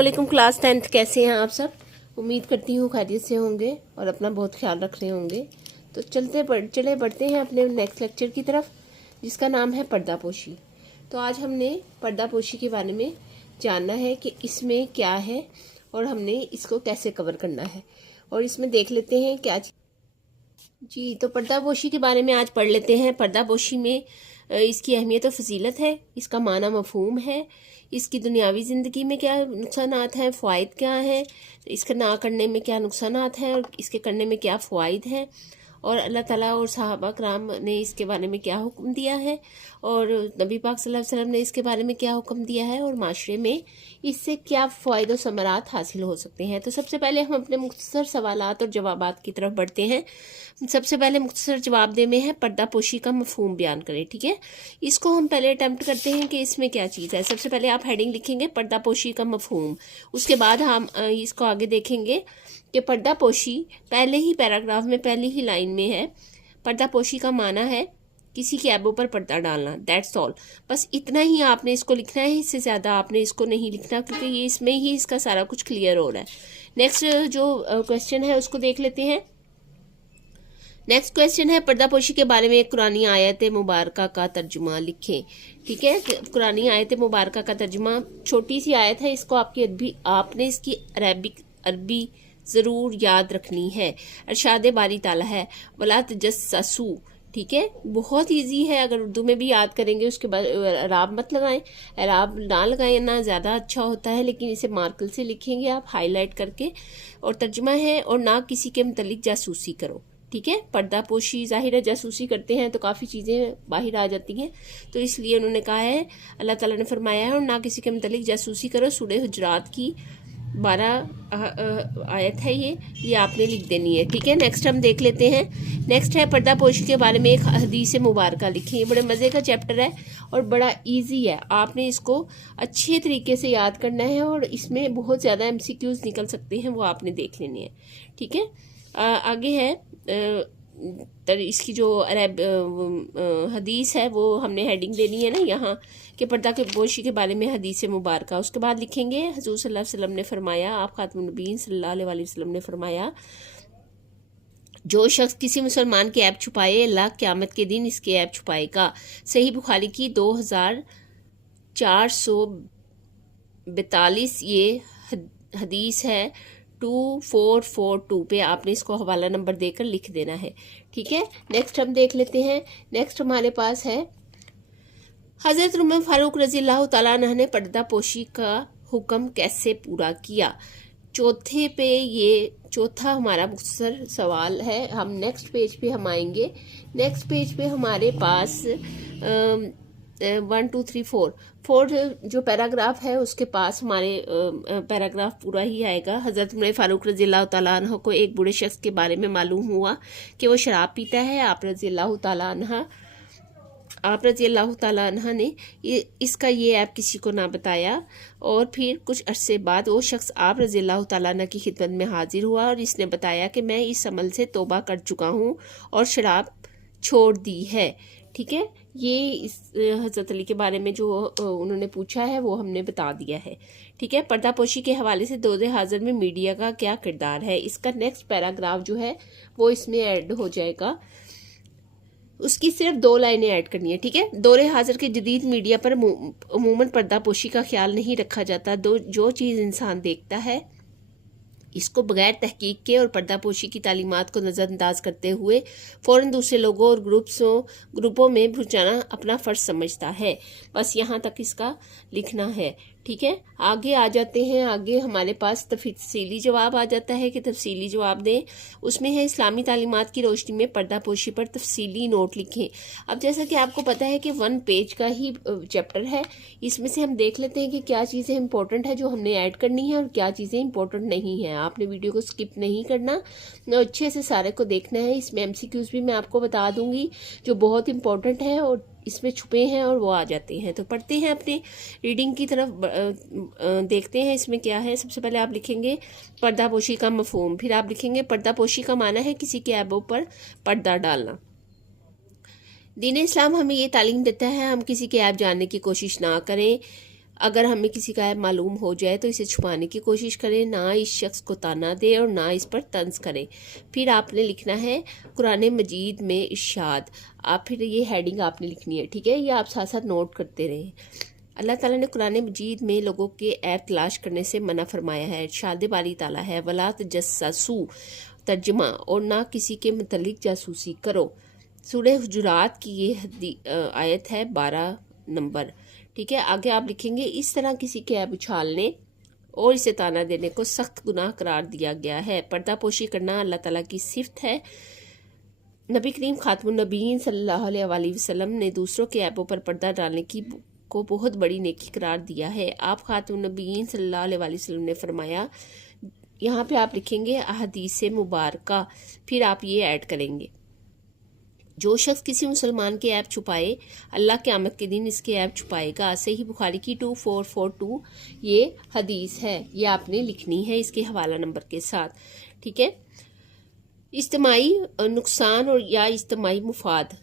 अस्सलाम class 10th कैसे हैं आप सब। उम्मीद करती हूँ खैरियत से होंगे और अपना बहुत ख्याल रख रहे होंगे। तो चले बढ़ते हैं अपने नेक्स्ट लेक्चर की तरफ, जिसका नाम है पर्दापोशी। तो आज हमने पर्दापोशी के बारे में जानना है कि इसमें क्या है और हमने इसको कैसे कवर करना है, और इसमें देख लेते हैं क्या जी। तो पर्दापोशी के बारे में आज पढ़ लेते हैं। पर्दापोशी में इसकी अहमियत और फजीलत है, इसका माना मफहूम है, इसकी दुनियावी ज़िंदगी में क्या नुकसानात हैं, फ़वाइद क्या हैं, इसका ना करने में क्या नुकसानात हैं और इसके करने में क्या फ़वाइद हैं, और अल्लाह ताला और सहाबा कराम ने इसके बारे में क्या हुक्म दिया है, और नबी पाक सल्लल्लाहु अलैहि वसल्लम ने इसके बारे में क्या हुक्म दिया है, और माशरे में इससे क्या फ़वाइद और समरात हासिल हो सकते हैं। तो सबसे पहले हम अपने मुख्तसर सवालात और जवाबात की तरफ बढ़ते हैं। सबसे पहले मुख्तसर जवाब दे में है पर्दापोशी का मफहूम बयान करें। ठीक है, इसको हम पहले अटैम्प्ट करते हैं कि इसमें क्या चीज़ है। सबसे पहले आप हेडिंग लिखेंगे पर्दापोशी का मफहूम, उसके बाद हम इसको आगे देखेंगे कि पर्दापोशी पहले ही पैराग्राफ में पहली ही लाइन में है। पर्दापोशी का माना है किसी के ऐबों पर पर्दा डालना, दैट्स ऑल। बस इतना ही आपने इसको लिखना है, इससे ज़्यादा आपने इसको नहीं लिखना, क्योंकि ये इसमें ही इसका सारा कुछ क्लियर हो रहा है। नेक्स्ट जो क्वेश्चन है उसको देख लेते हैं। नेक्स्ट क्वेश्चन है पर्दापोशी के बारे में एक कुरानी आयत मुबारका का तर्जुमा लिखें। ठीक है, कुरानी आयत मुबारका का तर्जुमा छोटी सी आयत है, इसको आपने इसकी अरबी ज़रूर याद रखनी है। अरशाद बारी ताला है वला तजस्ससू। ठीक है, बहुत इजी है, अगर उर्दू में भी याद करेंगे उसके बाद एराब मत लगाएं, एराब ना लगाएं ना ज़्यादा अच्छा होता है, लेकिन इसे मार्कर से लिखेंगे आप हाईलाइट करके। और तर्जुमा है और ना किसी के मुतल्लिक जासूसी करो। ठीक है, पर्दापोशी ज़ाहिर है जासूसी करते हैं तो काफ़ी चीज़ें बाहर आ जाती हैं, तो इसलिए उन्होंने कहा है, अल्लाह ताला ने फरमाया है और ना किसी के मुतल्लिक जासूसी करो। सूरह हुजरात की 12 आयत है, ये आपने लिख देनी है। ठीक है, नेक्स्ट हम देख लेते हैं। नेक्स्ट है पर्दापोशी के बारे में एक हदीस मुबारका लिखें। ये बड़े मज़े का चैप्टर है और बड़ा इजी है, आपने इसको अच्छे तरीके से याद करना है, और इसमें बहुत ज़्यादा MCQs निकल सकते हैं, वो आपने देख लेने हैं। ठीक है, आगे है इसकी जो हदीस है वो हमने हेडिंग देनी है ना यहाँ कि पर्दापोशी के बारे में हदीस मुबारका। उसके बाद लिखेंगे हुज़ूर सल्लल्लाहु अलैहि वसल्लम ने फरमाया, आप खातमुन नबीय्यीन सल्लल्लाहु अलैहि वसल्लम ने फरमाया, जो शख्स किसी मुसलमान के ऐब छुपाए अल्लाह क़यामत के दिन इसके ऐब छुपाएगा। सही बुखारी की 2442 ये हदीस है। 2442 पे आपने इसको हवाला नंबर देकर लिख देना है। ठीक है, नेक्स्ट हम देख लेते हैं। नेक्स्ट हमारे पास है हज़रत उमर फारूक रज़ियल्लाहु ताला अन्हु ने पर्दापोशी का हुक्म कैसे पूरा किया। चौथे पे ये चौथा हमारा मुख्तसर सवाल है। हम नेक्स्ट पेज पे हम आएंगे। नेक्स्ट पेज पे हमारे पास 1 2 3 4 जो पैराग्राफ है उसके पास हमारे पैराग्राफ पूरा ही आएगा। हज़रत उमर फारूक रज़ियल्लाहु ताला अन्हु को एक बूढ़े शख्स के बारे में मालूम हुआ कि वो शराब पीता है। आप रज़ियल्लाहु ताला अन्हा ने इसका ये ऐप किसी को ना बताया, और फिर कुछ अरसे बाद वो शख्स आप रज़ियल्लाहु ताला अन्हा की खिदमत में हाजिर हुआ और इसने बताया कि मैं इस अमल से तौबा कर चुका हूँ और शराब छोड़ दी है। ठीक है, ये इस हज़रत अली के बारे में जो उन्होंने पूछा है वो हमने बता दिया है। ठीक है, पर्दापोशी के हवाले से दौरे हाजिर में मीडिया का क्या किरदार है, इसका नेक्स्ट पैराग्राफ जो है वो इसमें ऐड हो जाएगा। उसकी सिर्फ 2 लाइनें ऐड करनी है। ठीक है, दौरे हाजिर के जदीद मीडिया पर अमूमन पर्दापोशी का ख्याल नहीं रखा जाता। जो चीज़ इंसान देखता है इसको बगैर तहकीक के और पर्दापोशी की तालीमात को नज़रअंदाज करते हुए फ़ौरन दूसरे लोगों और ग्रुपों में पहुँचाना अपना फ़र्ज समझता है। बस यहाँ तक इसका लिखना है। ठीक है, आगे आ जाते हैं। आगे हमारे पास तफसीली जवाब आ जाता है कि तफसीली जवाब दें। उसमें है इस्लामी तालीमात की रोशनी में पर्दापोशी पर तफसीली नोट लिखें। अब जैसा कि आपको पता है कि 1 पेज का ही चैप्टर है, इसमें से हम देख लेते हैं कि क्या चीज़ें इंपॉर्टेंट है जो हमने ऐड करनी है और क्या चीज़ें इंपॉर्टेंट नहीं है। आपने वीडियो को स्किप नहीं करना, अच्छे से सारे को देखना है। इसमें MCQs भी मैं आपको बता दूंगी जो बहुत इंपॉर्टेंट है और इसमें छुपे हैं और वो आ जाते हैं। तो पढ़ते हैं, अपने रीडिंग की तरफ देखते हैं इसमें क्या है। सबसे पहले आप लिखेंगे पर्दापोशी का मफहूम, फिर आप लिखेंगे पर्दापोशी का माना है किसी के ऐबों पर पर्दा डालना। दीन इस्लाम हमें ये तालीम देता है हम किसी के ऐब जानने की कोशिश ना करें। اگر ہمیں کسی کا عیب معلوم ہو جائے تو اسے چھپانے کی کوشش کریں، نہ اس شخص کو تانا دیں اور نہ اس پر طنز کریں۔ پھر آپ نے لکھنا ہے قرآن مجید میں ارشاد، آپ پھر یہ ہیڈنگ آپ نے لکھنی ہے، ٹھیک ہے، یہ آپ ساتھ ساتھ نوٹ کرتے رہیں۔ اللہ تعالیٰ نے قرآن مجید میں لوگوں کے عیب تلاش کرنے سے منع فرمایا ہے۔ ارشاد باری تعالیٰ ہے وَلَا تَجَسَّسُوا، ترجمہ، اور نہ کسی کے متعلق جاسوسی کرو۔ سورہ حجرات کی یہ آیت ہے 12 نمبر، ٹھیک ہے۔ آگے آپ لکھیں گے اس طرح کسی کے عیب اچھالنے اور اسے تانا دینے کو سخت گناہ قرار دیا گیا ہے۔ پردہ پوشی کرنا اللہ تعالیٰ کی صفت ہے۔ نبی کریم خاتم النبیین صلی اللہ علیہ وآلہ وسلم نے دوسروں کے عیبوں پر پردہ ڈالنے کو بہت بڑی نیکی قرار دیا ہے۔ آپ خاتم النبیین صلی اللہ علیہ وآلہ وسلم نے فرمایا، یہاں پہ آپ لکھیں گے احادیث مبارکہ، پھر آپ یہ ایڈ کریں گے، جو شخص کسی مسلمان کے عیب چھپائے اللہ قیامت کے دن اس کے عیب چھپائے گا۔ صحیح بخاری کی 2442 یہ حدیث ہے، یہ آپ نے لکھنی ہے اس کے حوالہ نمبر کے ساتھ، ٹھیک ہے۔ اجتماعی نقصان اور یا اجتماعی مفاد،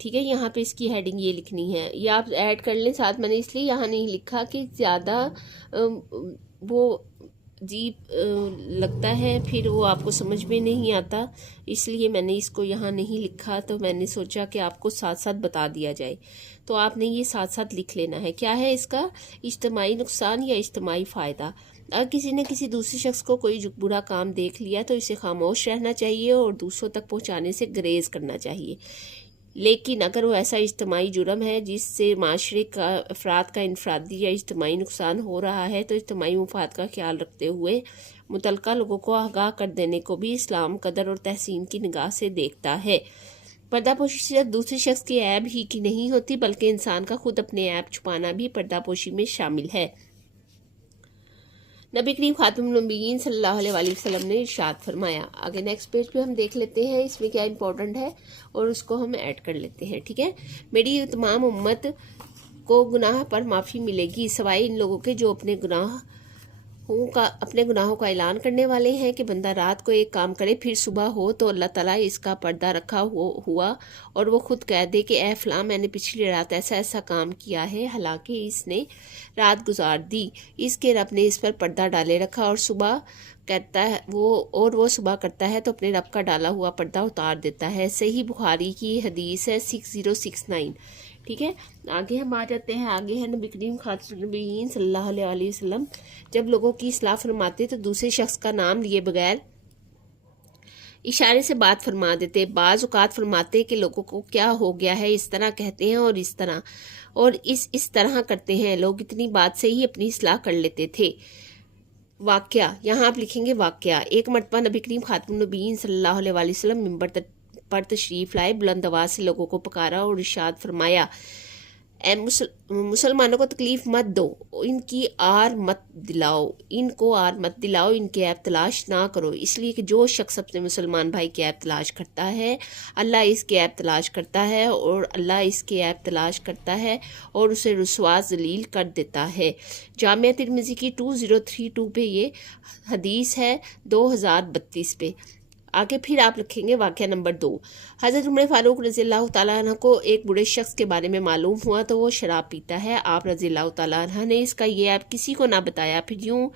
ٹھیک ہے، یہاں پہ اس کی ہیڈنگ یہ لکھنی ہے، یہ آپ ایڈ کر لیں ساتھ۔ میں نے اس لیے یہاں نہیں لکھا کہ زیادہ وہ عجیب لگتا ہے، پھر وہ آپ کو سمجھ میں نہیں آتا، اس لیے میں نے اس کو یہاں نہیں لکھا، تو میں نے سوچا کہ آپ کو ساتھ ساتھ بتا دیا جائے، تو آپ نے یہ ساتھ ساتھ لکھ لینا ہے۔ کیا ہے اس کا؟ اجتماعی نقصان یا اجتماعی فائدہ۔ اگر کسی نے کسی دوسرے شخص کو کوئی برا کام دیکھ لیا تو اسے خاموش رہنا چاہیے اور دوسروں تک پہنچانے سے گریز کرنا چاہیے، لیکن اگر وہ ایسا اجتماعی جرم ہے جس سے معاشرے کا افراد کا انفرادی یا اجتماعی نقصان ہو رہا ہے تو اجتماعی مفاد کا خیال رکھتے ہوئے متعلقہ لوگوں کو آگاہ کر دینے کو بھی اسلام قدر اور تحسین کی نگاہ سے دیکھتا ہے۔ پردہ پوشی صرف دوسرے شخص کے عیب ہی کی نہیں ہوتی بلکہ انسان کا خود اپنے عیب چھپانا بھی پردہ پوشی میں شامل ہے۔ نبی کریم خاتم النبیین صلی اللہ علیہ وآلہ وسلم نے ارشاد فرمایا، آگے نیکسٹ پیج پہ ہم دیکھ لیتے ہیں اس میں کیا امپورٹنٹ ہے اور اس کو ہم ایڈ کر لیتے ہیں، ٹھیک ہے۔ میری تمام امت کو گناہ پر معافی ملے گی سوائے ان لوگوں کے جو اپنے گناہوں کا اعلان کرنے والے ہیں کہ بندہ رات کو ایک کام کرے پھر صبح ہو تو اللہ تعالیٰ اس کا پردہ رکھا ہوا اور وہ خود کہہ دے کہ اے فلاں میں نے پچھلی رات ایسا ایسا کام کیا ہے، حالانکہ اس نے رات گزار دی، اس کے رب نے اس پر پردہ ڈالے رکھا اور صبح کرتا ہے وہ صبح کرتا ہے تو اپنے رب کا ڈالا ہوا پردہ اتار دیتا ہے۔ صحیح بخاری کی حدیث ہے 6069، ٹھیک ہے۔ آگے ہم آ جاتے ہیں، آگے ہے نبی کریم خاتم النبیین صلی اللہ علیہ وآلہ وسلم جب لوگوں کی اصلاح فرماتے تو دوسرے شخص کا نام لیے بغیر اشارے سے بات فرما دیتے۔ بعض اوقات فرماتے کہ لوگوں کو کیا ہو گیا ہے، اس طرح کہتے ہیں اور اس طرح کرتے ہیں، لوگ اتنی بات سے ہی اپنی اصلاح کر لیتے تھے۔ واقعہ، یہاں آپ لکھیں گے واقعہ، ایک مرتبہ نبی کریم خاتم النبیین صلی اللہ علیہ وآلہ وسلم منبر پر تشریف لائے، بلند آواز سے لوگوں کو پکارا اور ارشاد فرمایا، اے مسلمانوں کو تکلیف مت دو، ان کو آر مت دلاؤ، ان کے عیب تلاش نہ کرو، اس لیے کہ جو شخص اپنے مسلمان بھائی کے عیب تلاش کرتا ہے اللہ اس کے عیب تلاش کرتا ہے اور اللہ اس کے عیب تلاش کرتا ہے اور اسے رسوا ذلیل کر دیتا ہے۔ جامعہ ترمذی کی 2032 پہ یہ حدیث ہے 2032 پہ۔ آگے پھر آپ لکھیں گے واقعہ نمبر 2، حضرت عمر فاروق رضی اللہ تعالیٰ عنہ کو ایک بوڑھے شخص کے بارے میں معلوم ہوا تو وہ شراب پیتا ہے۔ آپ رضی اللہ تعالیٰ عنہ نے اس کا یہ عیب کسی کو نہ بتایا، پھر یوں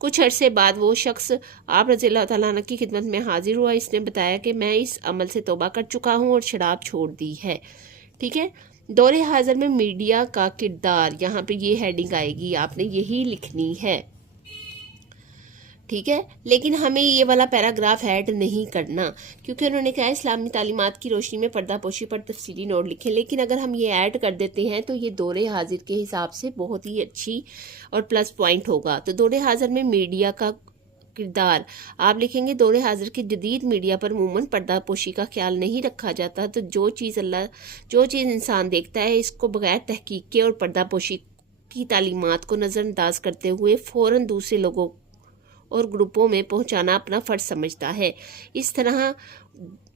کچھ عرصے بعد وہ شخص آپ رضی اللہ تعالیٰ عنہ کی خدمت میں حاضر ہوا، اس نے بتایا کہ میں اس عمل سے توبہ کر چکا ہوں اور شراب چھوڑ دی ہے، ٹھیک ہے۔ دور حاضر میں میڈیا کا کردار، یہاں پہ یہ ہیڈنگ آئے گی، آپ نے یہی لکھنی ہے، ٹھیک ہے۔ لیکن ہمیں یہ والا پیراگراف ایڈ نہیں کرنا کیونکہ انہوں نے کہا اسلامی تعلیمات کی روشنی میں پردہ پوشی پر تفصیلی نوٹ لکھیں، لیکن اگر ہم یہ ایڈ کر دیتے ہیں تو یہ دور حاضر کے حساب سے بہت ہی اچھی اور پلس پوائنٹ ہوگا۔ تو دور حاضر میں میڈیا کا کردار آپ لکھیں گے، دور حاضر کی جدید میڈیا پر عموماً پردہ پوشی کا خیال نہیں رکھا جاتا، تو جو چیز انسان دیکھتا ہے اس کو بغیر تحقیق کے اور پردہ پوشی کی تعلیمات کو نظر انداز کرتے ہوئے فوراً دوسرے لوگوں اور گروپوں میں پہنچانا اپنا فرض سمجھتا ہے۔ اس طرح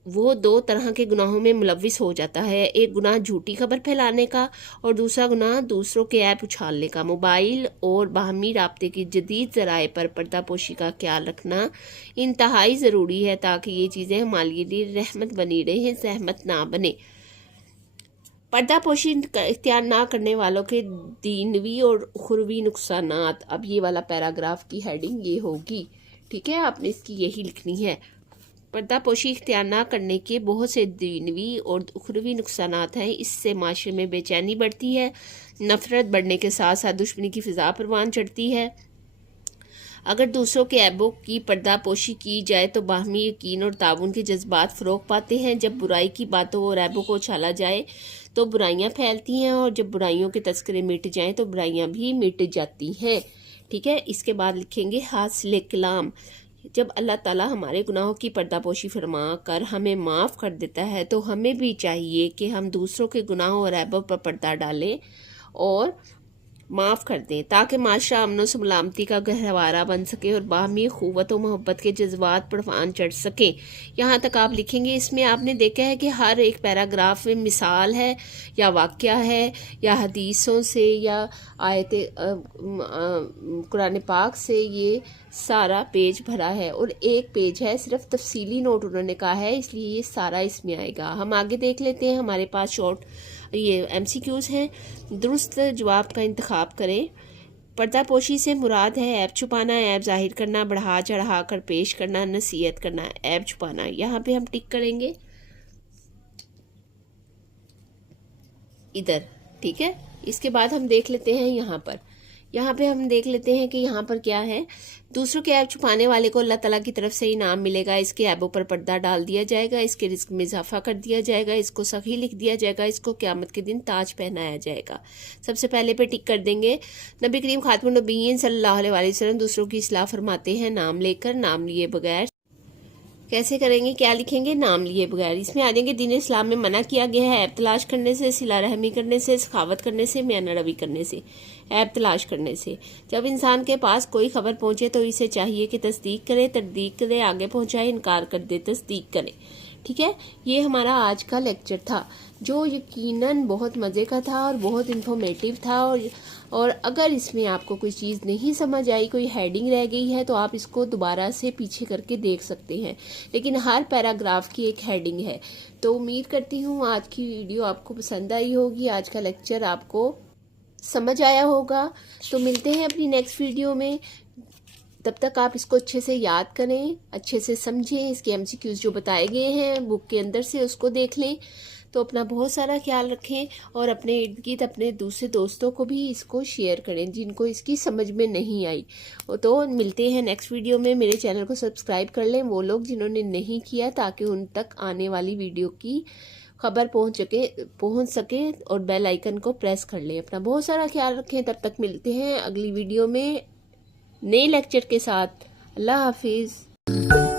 وہ 2 طرح کے گناہوں میں ملوث ہو جاتا ہے، ایک گناہ جھوٹی خبر پھیلانے کا اور دوسرا گناہ دوسروں کے عیب اچھالنے کا۔ موبائل اور باہمی رابطے کی جدید ذرائع پر پردہ پوشی کا خیال رکھنا انتہائی ضروری ہے تاکہ یہ چیزیں ہمارے لیے رحمت بنی رہیں، زحمت نہ بنے۔ पर्दा पोशी इख्तियार ना करने वालों के दीनवी और उखरवी नुकसानात। अब ये वाला पैराग्राफ की हेडिंग ये होगी, ठीक है, आपने इसकी यही लिखनी है। पर्दा पोशी इख्तियार ना करने के बहुत से दीनवी और उखरवी नुकसानात हैं। इससे माशरे में बेचैनी बढ़ती है, नफरत बढ़ने के साथ साथ दुश्मनी की फिजा परवान चढ़ती है। अगर दूसरों के ऐबों की पर्दा पोशी की जाए तो बाहमी यकीन और ताउन के जज्बात फ़रोग पाते हैं। जब बुराई की बातों और ऐबों को उछाला जाए तो बुराइयां फैलती हैं, और जब बुराइयों के तस्करे मिट जाएं तो बुराइयां भी मिट जाती हैं, ठीक है। इसके बाद लिखेंगे हासिल कलाम। जब अल्लाह ताला हमारे गुनाहों की पर्दापोशी फरमा कर हमें माफ़ कर देता है तो हमें भी चाहिए कि हम दूसरों के गुनाहों और ऐबों पर पर्दा डालें और माफ़ कर दें, ताकि माशरा अमन व सलामती का गहवारा बन सके और बाहमी ख़ुव्वत व मोहब्बत के जज्बात परवान चढ़ सकें। यहाँ तक आप लिखेंगे। इसमें आपने देखा है कि हर एक पैराग्राफ में मिसाल है या वाक़या है या हदीसों से या आयत कुरान पाक से ये सारा पेज भरा है, और एक पेज है सिर्फ तफसीली नोट उन्होंने कहा है, इसलिए ये सारा इसमें आएगा। हम आगे देख लेते हैं। हमारे पास शॉर्ट ये MCQs हैं। दुरुस्त जवाब का इंतखाब करें। पर्दा पोशी से मुराद है ऐब छुपाना, ऐब जाहिर करना, बढ़ा चढ़ा कर पेश करना, नसीहत करना, ऐब छुपाना। यहाँ पे हम टिक करेंगे इधर, ठीक है। इसके बाद हम देख लेते हैं यहाँ पे हम देख लेते हैं कि यहाँ पर क्या है। दूसरों के ऐब छुपाने वाले को अल्लाह ताला की तरफ से इनाम मिलेगा। इसके ऐबों पर पर्दा डाल दिया जाएगा, इसके रिस्क में इजाफा कर दिया जाएगा, इसको सही लिख दिया जाएगा, इसको क़यामत के दिन ताज पहनाया जाएगा। सबसे पहले पे टिक कर देंगे। नबी करीम खातमुन नबीयीन सल्लल्लाहु अलैहि वसल्लम दूसरों की इस्लाह फरमाते हैं नाम लेकर, नाम लिए बगैर। कैसे करेंगे, क्या लिखेंगे, नाम लिए बगैर। इसमें आ जाएंगे दीन इस्लाम में मना किया गया है ऐब तलाश करने से, सिला रहमी करने से, सखावत करने से, मियाना रवी करने से, ऐब तलाश करने से। जब इंसान के पास कोई खबर पहुंचे तो इसे चाहिए कि तस्दीक करे, तरदीक करे, आगे पहुंचाए, इनकार कर दे, तस्दीक करे, ठीक है। ये हमारा आज का लेक्चर था, जो यकीनन बहुत मज़े का था और बहुत इन्फॉर्मेटिव था। और अगर इसमें आपको कोई चीज़ नहीं समझ आई, कोई हेडिंग रह गई है, तो आप इसको दोबारा से पीछे करके देख सकते हैं, लेकिन हर पैराग्राफ की एक हेडिंग है। तो उम्मीद करती हूँ आज की वीडियो आपको पसंद आई होगी, आज का लेक्चर आपको समझ आया होगा। तो मिलते हैं अपनी नेक्स्ट वीडियो में। तब तक आप इसको अच्छे से याद करें, अच्छे से समझें, इसके MCQs जो बताए गए हैं बुक के अंदर से उसको देख लें। तो अपना बहुत सारा ख्याल रखें और अपने इर्द गिर्द अपने दूसरे दोस्तों को भी इसको शेयर करें जिनको इसकी समझ में नहीं आई। तो मिलते हैं नेक्स्ट वीडियो में। मेरे चैनल को सब्सक्राइब कर लें वो लोग जिन्होंने नहीं किया, ताकि उन तक आने वाली वीडियो की खबर पहुंच सके और बेल आइकन को प्रेस कर लें। अपना बहुत सारा ख्याल रखें। तब तक मिलते हैं अगली वीडियो में नए लेक्चर के साथ। अल्लाह हाफिज़।